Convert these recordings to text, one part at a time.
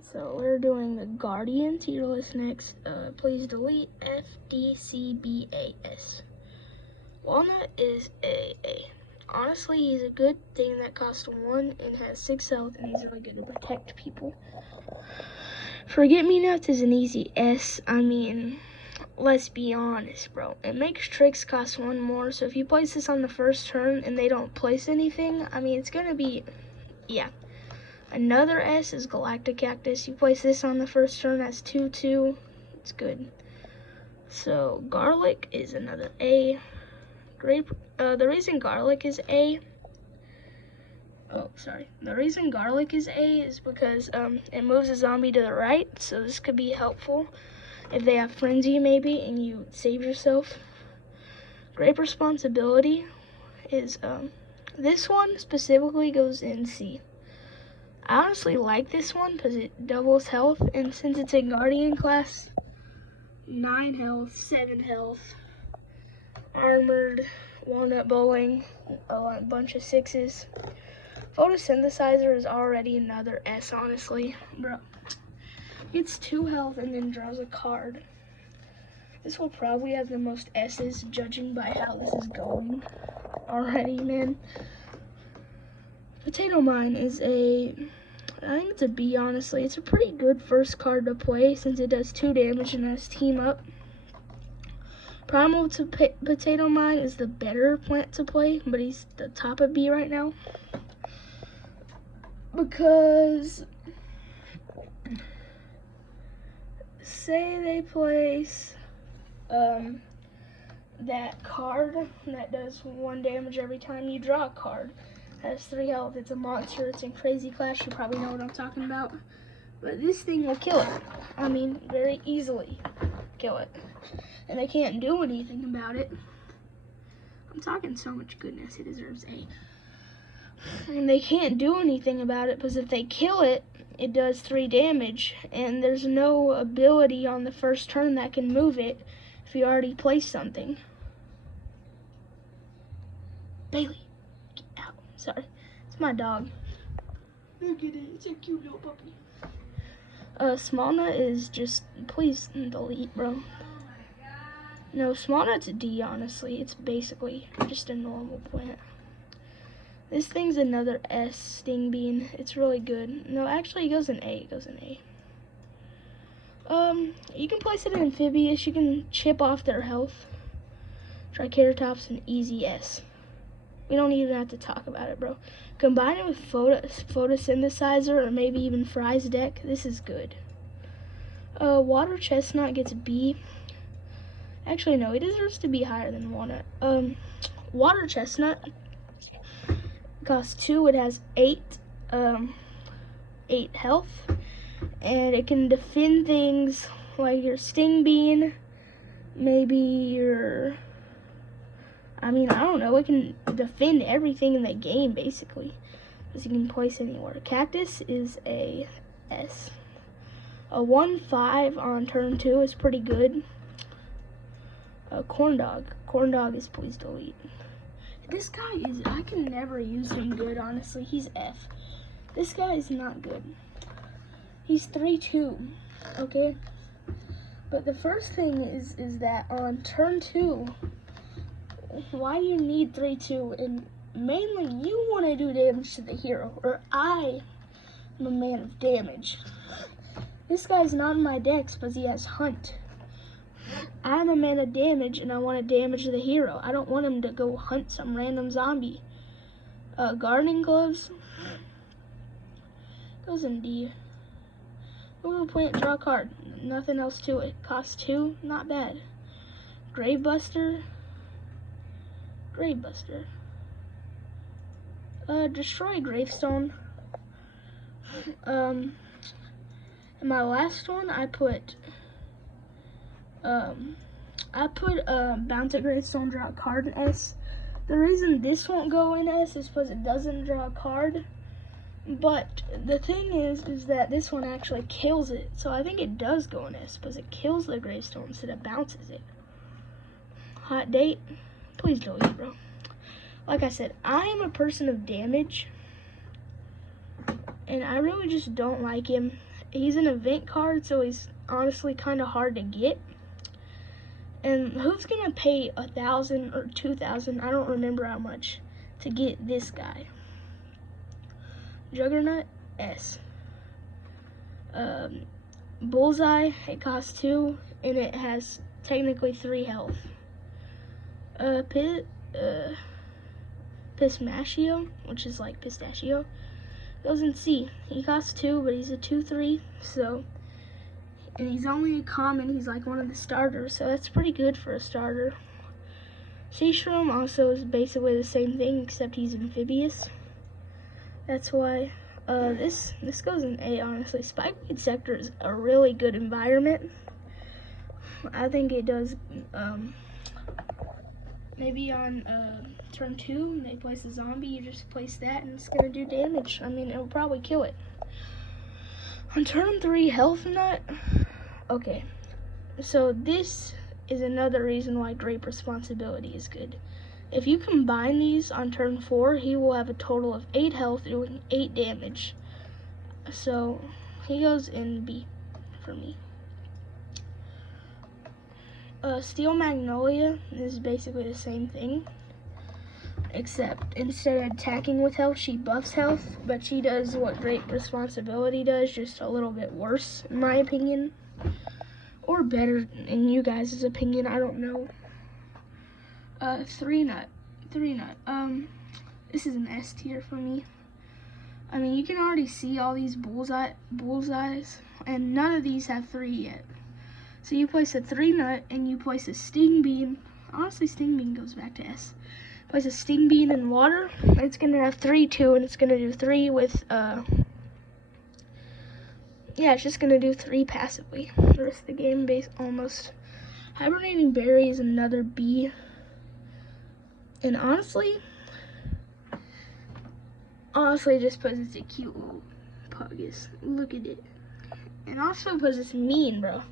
So we're doing the Guardian tier list next. Please delete FDCBAS. Walnut is a. Honestly, he's a good thing that costs 1 and has 6 health, and he's really good to protect people. Forget-me-nots is an easy S. I mean, let's be honest, bro. It makes tricks cost 1 more, so if you place this on the first turn and they don't place anything, I mean, it's gonna be, yeah. Another S is Galactic Cactus. You place this on the first turn, that's 2/2. It's good. So Garlic is another A. Grape. The reason Garlic is A. The reason Garlic is A is because it moves a zombie to the right, so this could be helpful if they have Frenzy maybe and you save yourself. Grape Responsibility is this one specifically goes in C. I honestly like this one because it doubles health, and since it's a Guardian class, 9 health, 7 health, armored, walnut bowling, a bunch of 6s. Photosynthesizer is already another S, honestly, bro. It's 2 health and then draws a card. This will probably have the most S's, judging by how this is going already, man. Potato Mine is I think it's a B, honestly. It's a pretty good first card to play since it does 2 damage and has Team Up. Primal to Potato Mine is the better plant to play, but he's the top of B right now. Because, say they place that card that does 1 damage every time you draw a card. Has 3 health, it's a monster, it's in Crazy Clash, you probably know what I'm talking about. But this thing will kill it. I mean, very easily kill it. And they can't do anything about it. I'm talking so much goodness, it deserves A. And they can't do anything about it because if they kill it, it does 3 damage. And there's no ability on the first turn that can move it if you already placed something. Bailey. Sorry, it's my dog. Look at it, it's a cute little puppy. Small Nut is just, please delete, bro. No, Small Nut's a D, honestly. It's basically just a normal plant. This thing's another S, Sting Bean. It's really good. No, actually, it goes in A. It goes in A. You can place it in Amphibious. You can chip off their health. Triceratops, an easy S. We don't even have to talk about it, bro. Combine it with Photosynthesizer or maybe even Fry's deck. This is good. Water Chestnut gets B. Actually, no, it deserves to be higher than Walnut. Water Chestnut costs 2. It has 8 health. And it can defend things like your Sting Bean, maybe your... I mean, I don't know, it can defend everything in the game, basically, because you can place anywhere. Cactus is a S. A 1/5 on turn 2 is pretty good. Corn Dog is please delete. This guy is, I can never use him good, honestly. He's F. This guy is not good. He's 3/2, okay? But the first thing is that on turn 2, why do you need 3/2? And mainly, you want to do damage to the hero, or I am a man of damage. This guy's not in my decks because he has Hunt. I'm a man of damage, and I want to damage the hero. I don't want him to go hunt some random zombie. Gardening Gloves goes in D. Move a plant, draw a card. Nothing else to it. Costs 2, not bad. Gravebuster. Destroy Gravestone. And my last one, I put Bounce at Gravestone, draw a card in S. The reason this won't go in S is because it doesn't draw a card. But the thing is that this one actually kills it. So I think it does go in S because it kills the Gravestone instead of bounces it. Hot Date. Please delete, bro. Like I said, I am a person of damage, and I really just don't like him he's an event card, so he's honestly kind of hard to get. And who's gonna pay 1,000 or 2,000? I don't remember how much to get this guy. Juggernaut S. Bullseye, it costs 2, and it has technically 3 health. Pistachio, which is like pistachio, goes in C. He costs 2, but he's a 2/3, so, and he's only a common. He's like one of the starters, so that's pretty good for a starter. Sea Shroom also is basically the same thing, except he's amphibious. That's why this goes in A, honestly. Spikeweed Sector is a really good environment. I think it does, maybe on turn 2, they place a zombie, you just place that and it's gonna do damage. I mean, it'll probably kill it. On turn 3, Health Nut. Okay, so this is another reason why Great Responsibility is good. If you combine these on turn 4, he will have a total of 8 health, doing 8 damage. So he goes in B for me. Steel Magnolia is basically the same thing, except instead of attacking with health, she buffs health, but she does what Great Responsibility does, just a little bit worse, in my opinion. Or better, in you guys' opinion, I don't know. 3 Nut. This is an S tier for me. I mean, you can already see all these bullseyes, and none of these have 3 yet. So you place a 3 Nut, and you place a Sting Bean. Honestly, Sting Bean goes back to S. Place a Sting Bean in water. It's going to have 3 too, and it's going to do 3 with, yeah, it's just going to do 3 passively. The rest of the game base almost. Hibernating Berry is another B. And honestly, just because it's a cute little puggus. Look at it. And also because it's mean, bro.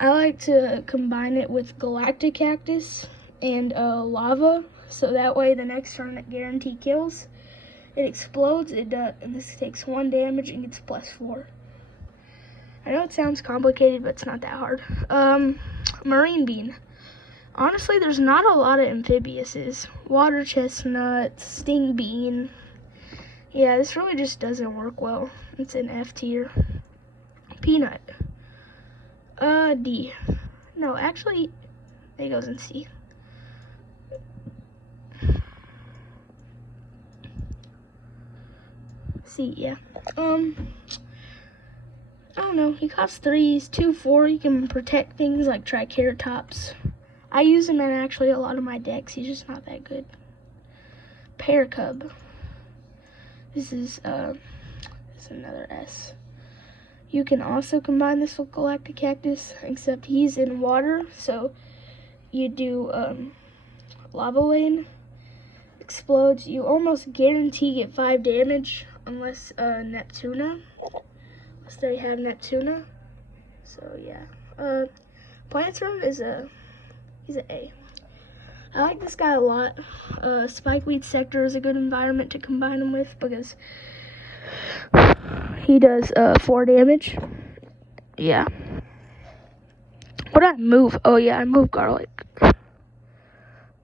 I like to combine it with Galactic Cactus and Lava, so that way the next turn it guarantee kills. It explodes, and this takes 1 damage and gets +4. I know it sounds complicated, but it's not that hard. Marine Bean. Honestly, there's not a lot of amphibiouses. Water Chestnut, Sting Bean. Yeah, this really just doesn't work well. It's an F tier. Peanut. D. No, actually, it goes in C. C, yeah. I don't know. He costs 3. He's 2/4. He can protect things like Triceratops. I use him in actually a lot of my decks. He's just not that good. Paracub. This is another S. You can also combine this with Galactic Cactus, except he's in water, so you do Lava Lane. Explodes. You almost guarantee get 5 damage, unless Neptuna. Unless they have Neptuna. So yeah. Plantsroom is he's an A. I like this guy a lot. Spikeweed Sector is a good environment to combine him with because he does 4 damage. Yeah. What did I move? Oh yeah, I moved Garlic.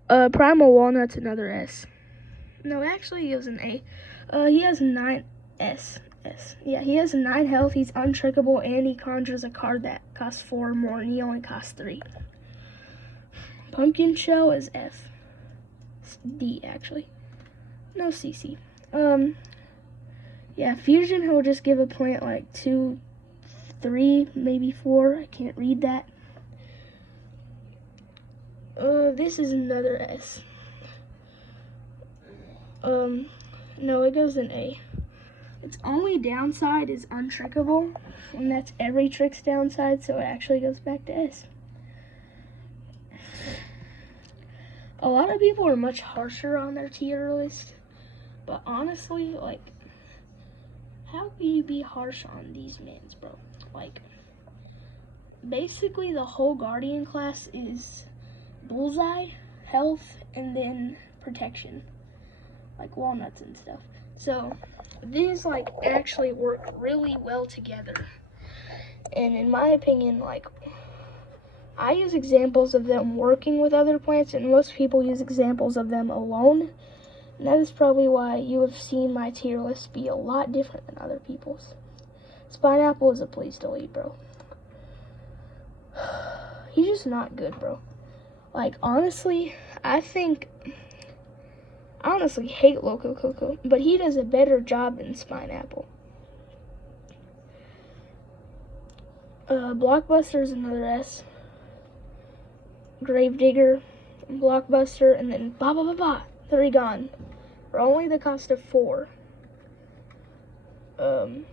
Primal Walnut's another S. No, actually he was an A. He has 9 S. Yeah, he has 9 health, he's untrickable, and he conjures a card that costs 4 more, and he only costs 3. Pumpkin Shell is F. D, actually. No, CC. Yeah, Fusion, he'll just give a plant like 2, 3, maybe 4. I can't read that. This is another S. No, it goes in A. Its only downside is untrickable, and that's every trick's downside, so it actually goes back to S. A lot of people are much harsher on their tier list, but honestly, like, how can you be harsh on these mans, bro? Like, basically the whole Guardian class is Bullseye, health, and then protection, like walnuts and stuff. So these like actually work really well together. And in my opinion, like, I use examples of them working with other plants, and most people use examples of them alone. And that is probably why you have seen my tier list be a lot different than other people's. Spineapple is a please delete, bro. He's just not good, bro. Like, honestly, I honestly hate Loco Coco, but he does a better job than Spineapple. Blockbuster is another S. Gravedigger, Blockbuster, and then 3 gone. For only the cost of 4.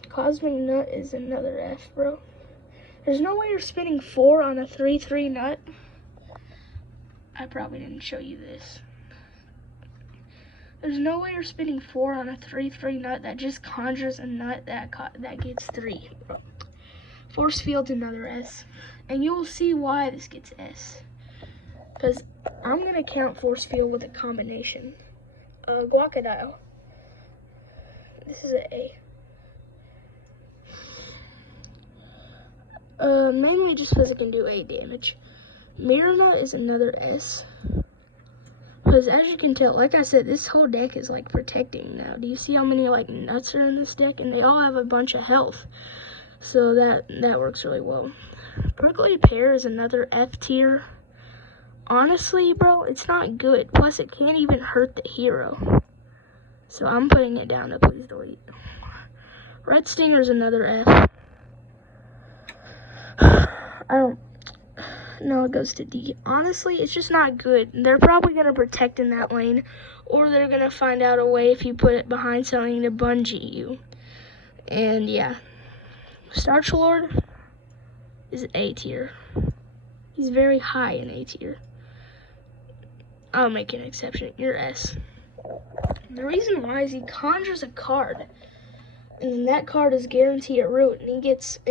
Cosmic Nut is another F, bro. There's no way you're spending 4 on a 3-3 nut. I probably didn't show you this. There's no way you're spending 4 on a 3-3 nut that just conjures a nut that gets 3, bro. Force Field's another S. And you will see why this gets S. Because I'm going to count Force Field with a combination. Guacodile. This is an A. Mainly just because it can do 8 damage. Mirror Nut is another S. Because as you can tell, like I said, this whole deck is like protecting now. Do you see how many like nuts are in this deck? And they all have a bunch of health. So that works really well. Prickly Pear is another F tier. Honestly, bro, it's not good. Plus, it can't even hurt the hero. So I'm putting it down to please delete. Red Stinger is another F. No, it goes to D. Honestly, it's just not good. They're probably going to protect in that lane, or they're going to find out a way if you put it behind something to bungee you. And yeah. Starch Lord is A tier. He's very high in A tier. I'll make an exception. You're S. The reason why is he conjures a card, and then that card is guaranteed a root, and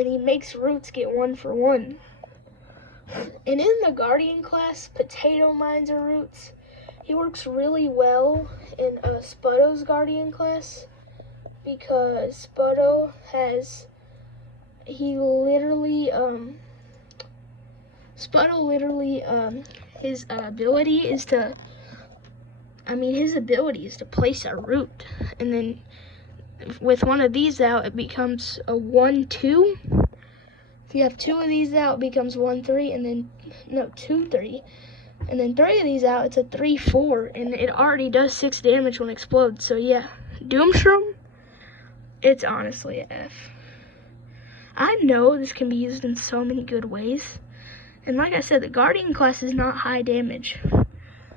he makes roots get 1 for 1. And in the Guardian class, Potato Mines are roots. He works really well in Spuddo's Guardian class because Spuddo has, his ability is to place a root, and then with one of these out, it becomes a 1-2. If you have 2 of these out, it becomes 1-3, and then, no, 2-3. And then 3 of these out, it's a 3-4, and it already does 6 damage when it explodes. So yeah, Doomshroom, it's honestly a F. I know this can be used in so many good ways. And like I said, the Guardian class is not high damage.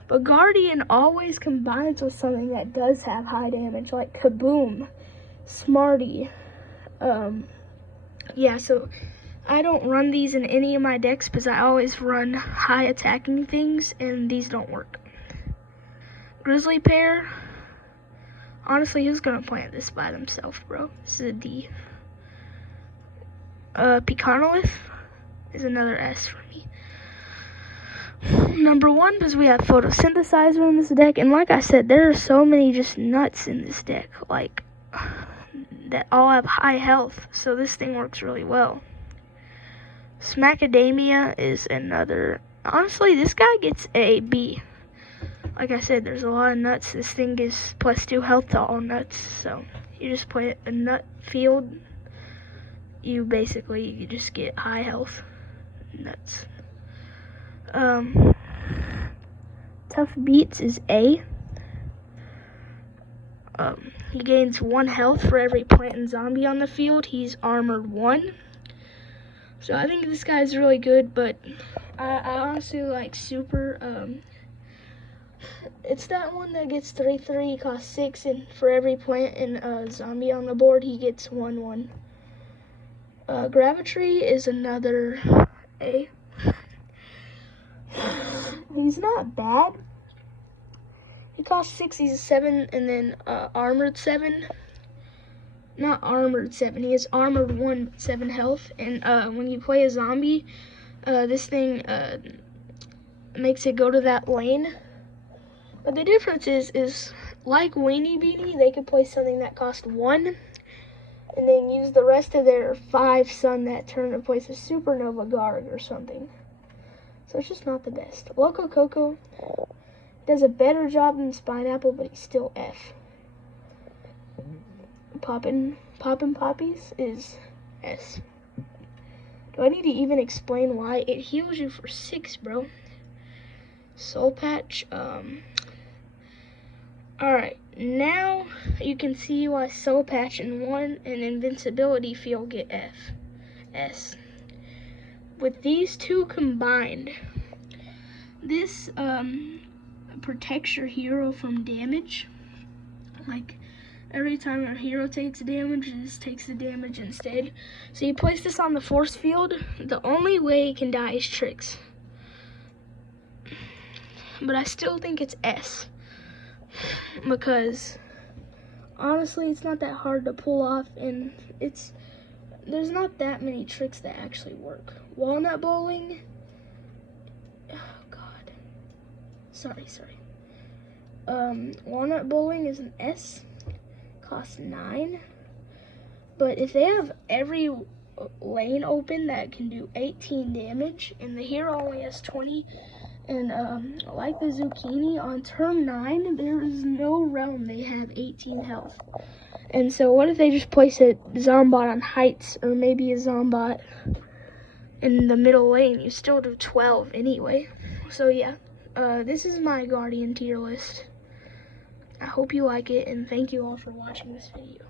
But Guardian always combines with something that does have high damage, like Kaboom, Smarty. Yeah, so I don't run these in any of my decks because I always run high attacking things, and these don't work. Grizzly Pear, honestly, who's going to plant this by themselves, bro? This is a D. Pecanolith is another S for me. Number 1, because we have Photosynthesizer in this deck, and like I said, there are so many just nuts in this deck, like, that all have high health, so this thing works really well. Smackademia is another, honestly, this guy gets a B. Like I said, there's a lot of nuts. This thing gives +2 health to all nuts, so you just play a nut field, you just get high health nuts. Tough Beats is A. He gains 1 health for every plant and zombie on the field. He's armored 1. So I think this guy's really good, but I honestly like Super. It's that one that gets 3/3, costs 6, and for every plant and zombie on the board, he gets 1/1. Gravitry is another A. He's not bad. He costs 6, he's a 7, and then armored 7. Not armored 7, he has armored 1, 7 health. And when you play a zombie, this thing makes it go to that lane. But the difference is like Weenie Beanie, they could play something that costs 1. and then use the rest of their 5 sun that turn to place a supernova guard or something. So it's just not the best. Loco Coco does a better job than Spineapple, but he's still F. Poppin' Poppies is S. Do I need to even explain why? It heals you for 6, bro. Soul Patch, alright, now you can see why Soul Patch and Invincibility Field get F. S. With these two combined, this protects your hero from damage. Like, every time your hero takes damage, this takes the damage instead. So you place this on the force field. The only way it can die is Tricks. But I still think it's S. Because, honestly, it's not that hard to pull off, and there's not that many tricks that actually work. Walnut Bowling, oh god, sorry. Walnut Bowling is an S, costs 9, but if they have every lane open that can do 18 damage, and the hero only has 20, and like the Zucchini, on turn 9, there is no realm they have 18 health. And so what if they just place a Zombot on Heights, or maybe a Zombot in the middle lane? You still do 12 anyway. So yeah, this is my Guardian tier list. I hope you like it, and thank you all for watching this video.